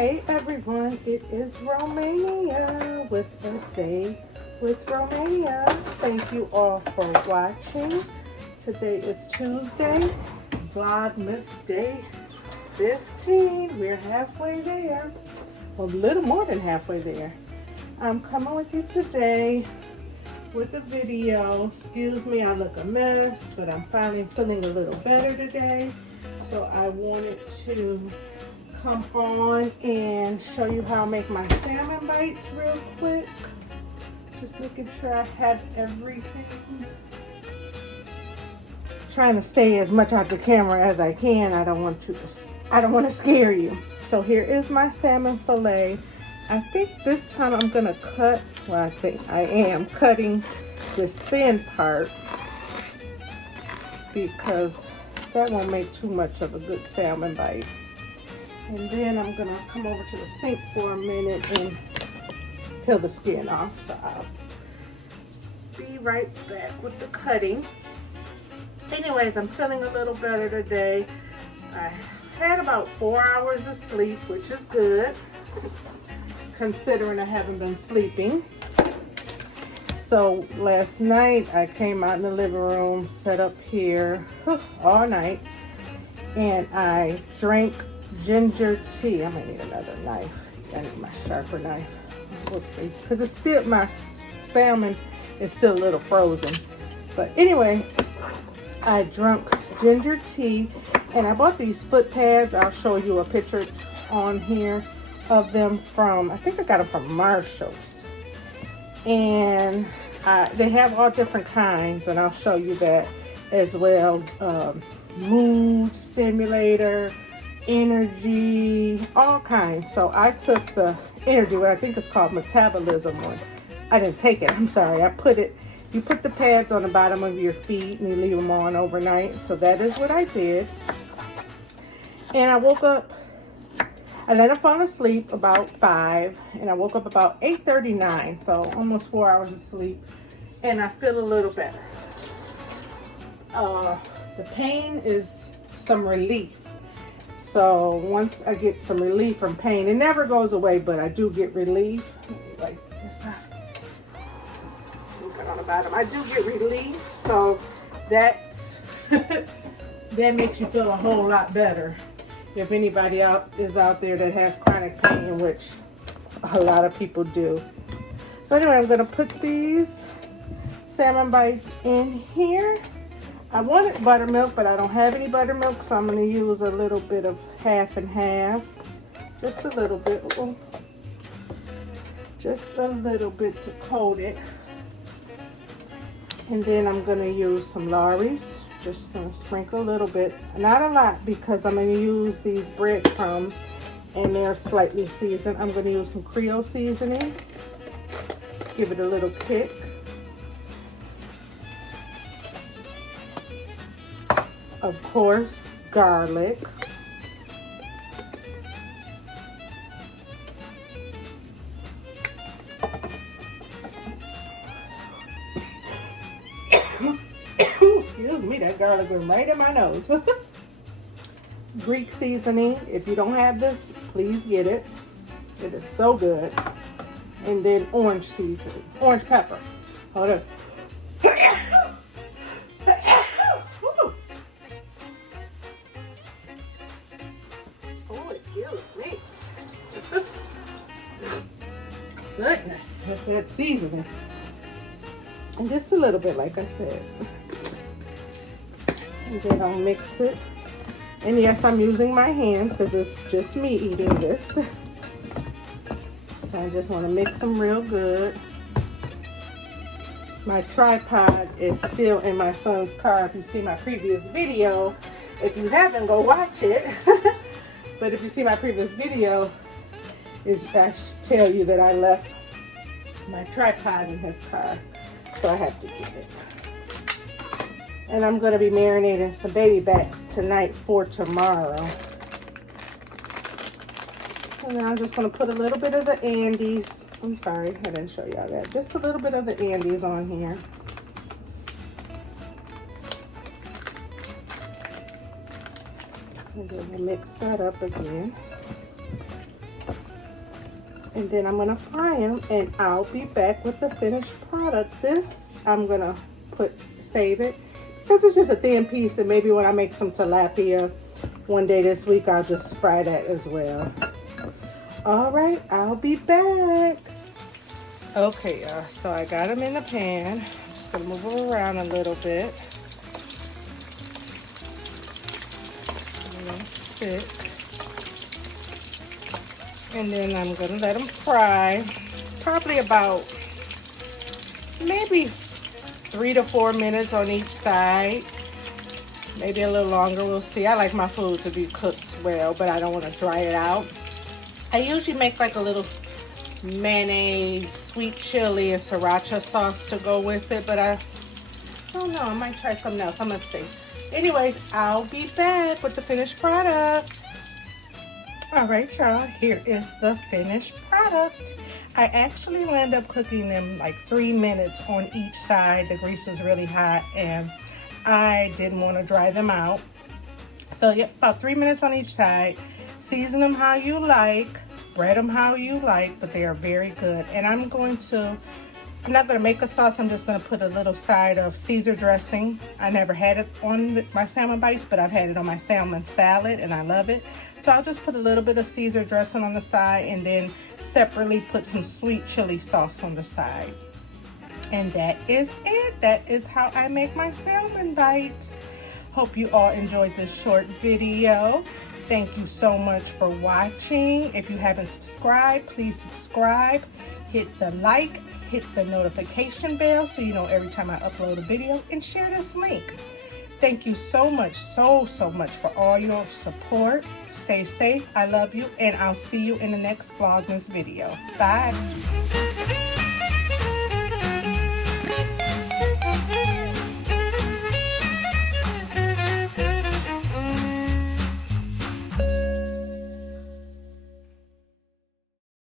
Hey everyone, it is Romania with A Day with Romania. Thank you all for watching. Today is Tuesday, Vlogmas day 15. We're halfway there, a little more than halfway there. I'm coming with you today with a video. Excuse me, I look a mess, but I'm finally feeling a little better today. So I wanted to come on and show you how I make my salmon bites real quick. Just making sure I have everything. Trying to stay as much out the camera as I can. I don't want to scare you. So here is my salmon fillet. I think this time I'm gonna cut, well, I think I am cutting this thin part because that won't make too much of a good salmon bite. And then I'm gonna come over to the sink for a minute and peel the skin off. So I'll be right back with the cutting. Anyways, I'm feeling a little better today. I had about 4 hours of sleep, which is good, considering I haven't been sleeping. So last night I came out in the living room, sat up here all night, and I drank ginger tea. I might need another knife. I need my sharper knife. We'll see. Because it's still, my salmon is still a little frozen. But anyway, I drank ginger tea, and I bought these foot pads. I'll show you a picture on here of them from, I think I got them from Marshall's. And they have all different kinds, and I'll show you that as well. Mood stimulator, energy, all kinds. So I took the energy, what I think is called metabolism one. I didn't take it, I'm sorry. You put the pads on the bottom of your feet and you leave them on overnight. So that is what I did. And I woke up, I let him fall asleep about 5, and I woke up about 8:39, so almost 4 hours of sleep, and I feel a little better. The pain is some relief. So once I get some relief from pain, it never goes away, but I do get relief. Like this side. On the bottom, I do get relief, so that's that makes you feel a whole lot better. If anybody is out there that has chronic pain, which a lot of people do. So anyway, I'm gonna put these salmon bites in here. I wanted buttermilk, but I don't have any buttermilk, so I'm gonna use a little bit of half and half. Just a little bit. Ooh. Just a little bit to coat it. And then I'm gonna use some Lawry's. Just gonna sprinkle a little bit, not a lot, because I'm gonna use these breadcrumbs and they're slightly seasoned. I'm gonna use some Creole seasoning, give it a little kick. Of course, garlic. Excuse me, that garlic went right in my nose. Greek seasoning. If you don't have this, please get it. It is so good. And then orange seasoning. Orange pepper. Hold on. Oh, excuse me. Goodness. That's that seasoning. And just a little bit, like I said. And then I'll mix it. And yes, I'm using my hands because it's just me eating this. So I just want to mix them real good. My tripod is still in my son's car. If you see my previous video, if you haven't, go watch it. But if you see my previous video, I should tell you that I left my tripod in his car. So I have to get it. And I'm going to be marinating some baby backs tonight for tomorrow. And then I'm just going to put a little bit of the Andes. I'm sorry, I didn't show y'all that. Just a little bit of the Andes on here. And then we'll mix that up again. And then I'm gonna fry them, and I'll be back with the finished product. This I'm gonna save it because it's just a thin piece, and maybe when I make some tilapia one day this week, I'll just fry that as well. All right, I'll be back. Okay, so I got them in the pan. Just gonna move them around a little bit. Sit. And then I'm gonna let them fry probably about maybe 3 to 4 minutes on each side, maybe a little longer, we'll see. I like my food to be cooked well, but I don't want to dry it out. I usually make like a little mayonnaise, sweet chili, and sriracha sauce to go with it, but I don't know, I might try something else. I'm gonna see. Anyways, I'll be back with the finished product. All right, y'all, here is the finished product. I actually end up cooking them like 3 minutes on each side. The grease is really hot and I didn't want to dry them out. So yeah, about 3 minutes on each side. Season them how you like, bread them how you like, but they are very good. And I'm not gonna make a sauce. I'm just gonna put a little side of Caesar dressing. I never had it on my salmon bites, but I've had it on my salmon salad and I love it. So I'll just put a little bit of Caesar dressing on the side and then separately put some sweet chili sauce on the side. And that is it. That is how I make my salmon bites. Hope you all enjoyed this short video. Thank you so much for watching. If you haven't subscribed, please subscribe. Hit the like, hit the notification bell so you know every time I upload a video, and share this link. Thank you so much, so much for all your support. Stay safe. I love you, and I'll see you in the next Vlogmas video. Bye.